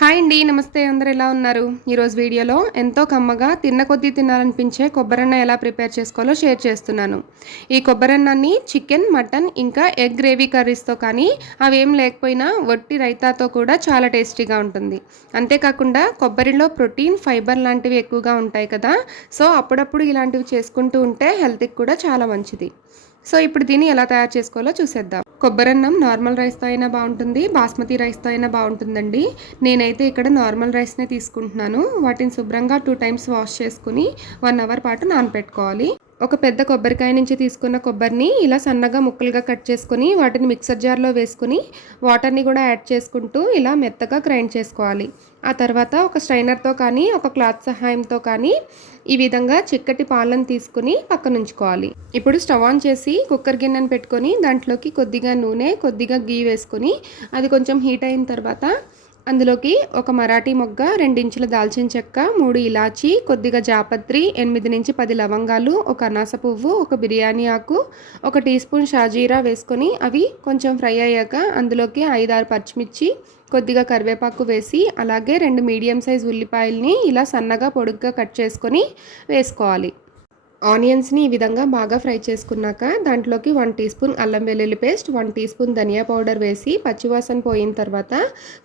Hi అండి. నమస్తే. అందరూ ఎలా ఉన్నారు? ఈరోజు వీడియోలో ఎంతో కమ్మగా తిన్న కొద్దీ తినాలనిపించే కొబ్బరన్న ఎలా ప్రిపేర్ చేసుకోవాలో షేర్ చేస్తున్నాను. ఈ కొబ్బరన్నాన్ని చికెన్, మటన్ ఇంకా ఎగ్ గ్రేవీ కర్రీస్‌తో కానీ అవేం లేకపోయినా వట్టి రైతాతో కూడా చాలా టేస్టీగా ఉంటుంది. అంతేకాకుండా కొబ్బరిలో ప్రోటీన్, ఫైబర్ లాంటివి ఎక్కువగా ఉంటాయి కదా! సో, అప్పుడప్పుడు ఇలాంటివి చేసుకుంటూ ఉంటే హెల్త్‌కి కూడా చాలా మంచిది. సో, ఇప్పుడు దీన్ని ఎలా తయారు చేసుకోవాలో చూసేద్దాం. కొబ్బరన్నం నార్మల్ రైస్‌తో అయినా బావుంటుంది. బాస్మతి రైస్‌తో అయినా బావుంటుందండి. నేనైతే ఇక్కడ నార్మల్ రైస్‌నే తీసుకుంటున్నాను. వాటిని శుభ్రంగా 2 టైమ్స్ వాష్ చేసుకొని 1 అవర్ పాటు నానబెట్టుకోవాలి. ఒక పెద్ద కొబ్బరికాయ నుంచి తీసుకున్న కొబ్బరిని ఇలా సన్నగా ముక్కలుగా కట్ చేసుకొని వాటిని మిక్సర్ జార్‌లో వేసుకొని వాటర్‌ని కూడా యాడ్ చేసుకుంటూ ఇలా మెత్తగా గ్రైండ్ చేసుకోవాలి. ఆ తర్వాత ఒక స్ట్రైనర్‌తో కానీ, ఒక క్లాత్ సహాయంతో కానీ ఈ విధంగా చిక్కటి పాలను తీసుకొని పక్కనుంచుకోవాలి. ఇప్పుడు స్టవ్ ఆన్ చేసి కుక్కర్ గిన్నెను పెట్టుకొని దాంట్లోకి కొద్దిగా నూనె, కొద్దిగా గీ వేసుకొని అది కొంచెం హీట్ అయిన తర్వాత అందులోకి ఒక మరాఠీ మొగ్గ, 2 ఇంచుల దాల్చిన చెక్క, 3 ఇలాచీ, కొద్దిగా జాపత్రి, 8-10 లవంగాలు, ఒక అనాస పువ్వు, ఒక బిర్యానీ ఆకు, 1 టీ స్పూన్ షాజీరా వేసుకొని అవి కొంచెం ఫ్రై అయ్యాక అందులోకి 5-6 పచ్చిమిర్చి, కొద్దిగా కరివేపాకు వేసి అలాగే 2 మీడియం సైజ్ ఉల్లిపాయల్ని ఇలా సన్నగా పొడుగ్గా కట్ చేసుకొని వేసుకోవాలి. ఆనియన్స్‌ని ఈ విధంగా బాగా ఫ్రై చేసుకున్నాక దాంట్లోకి 1 టీ స్పూన్ అల్లం వెల్లుల్లి పేస్ట్, 1 టీ స్పూన్ ధనియా పౌడర్ వేసి పచ్చివాసన పోయిన తర్వాత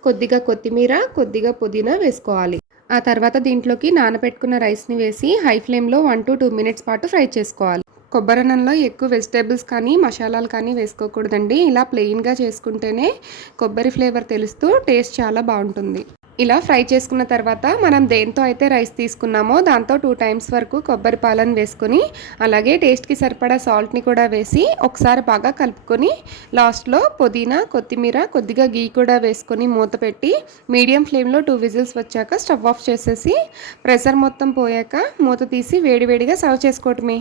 కొద్దిగా కొత్తిమీర, కొద్దిగా పుదీనా వేసుకోవాలి. ఆ తర్వాత దీంట్లోకి నానబెట్టుకున్న రైస్‌ని వేసి హై ఫ్లేమ్‌లో 1-2 మినిట్స్ పాటు ఫ్రై చేసుకోవాలి. కొబ్బరన్నంలో ఎక్కువ వెజిటేబుల్స్ కానీ, మసాలాలు కానీ వేసుకోకూడదండి. ఇలా ప్లెయిన్‌గా చేసుకుంటేనే కొబ్బరి ఫ్లేవర్ తెలుస్తూ టేస్ట్ చాలా బావుంటుంది. ఇలా ఫ్రై చేసుకున్న తర్వాత మనం దేంతో అయితే రైస్ తీసుకున్నామో దాంతో 2 టైమ్స్ వరకు కొబ్బరి పాలను వేసుకొని అలాగే టేస్ట్‌కి సరిపడా సాల్ట్‌ని కూడా వేసి ఒకసారి బాగా కలుపుకొని లాస్ట్‌లో పుదీనా, కొత్తిమీర, కొద్దిగా గీ కూడా వేసుకొని మూత పెట్టి మీడియం ఫ్లేమ్‌లో 2 విజిల్స్ వచ్చాక స్టవ్ ఆఫ్ చేసేసి ప్రెషర్ మొత్తం పోయాక మూత తీసి వేడివేడిగా సర్వ్ చేసుకోవటమే.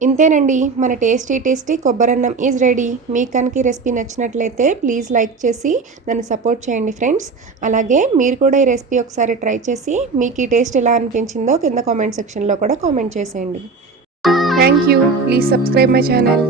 ఇంతేనండి, మన టేస్టీ కొబ్బరన్నం ఈజ్ రెడీ. మీకు కనుక ఈ రెసిపీ నచ్చినట్లయితే ప్లీజ్ లైక్ చేసి నన్ను సపోర్ట్ చేయండి ఫ్రెండ్స్. అలాగే మీరు కూడా ఈ రెసిపీ ఒకసారి ట్రై చేసి మీకు ఈ టేస్ట్ ఎలా అనిపించిందో కింద కామెంట్ సెక్షన్లో కూడా కామెంట్ చేసేయండి. Thank you. Please subscribe my channel.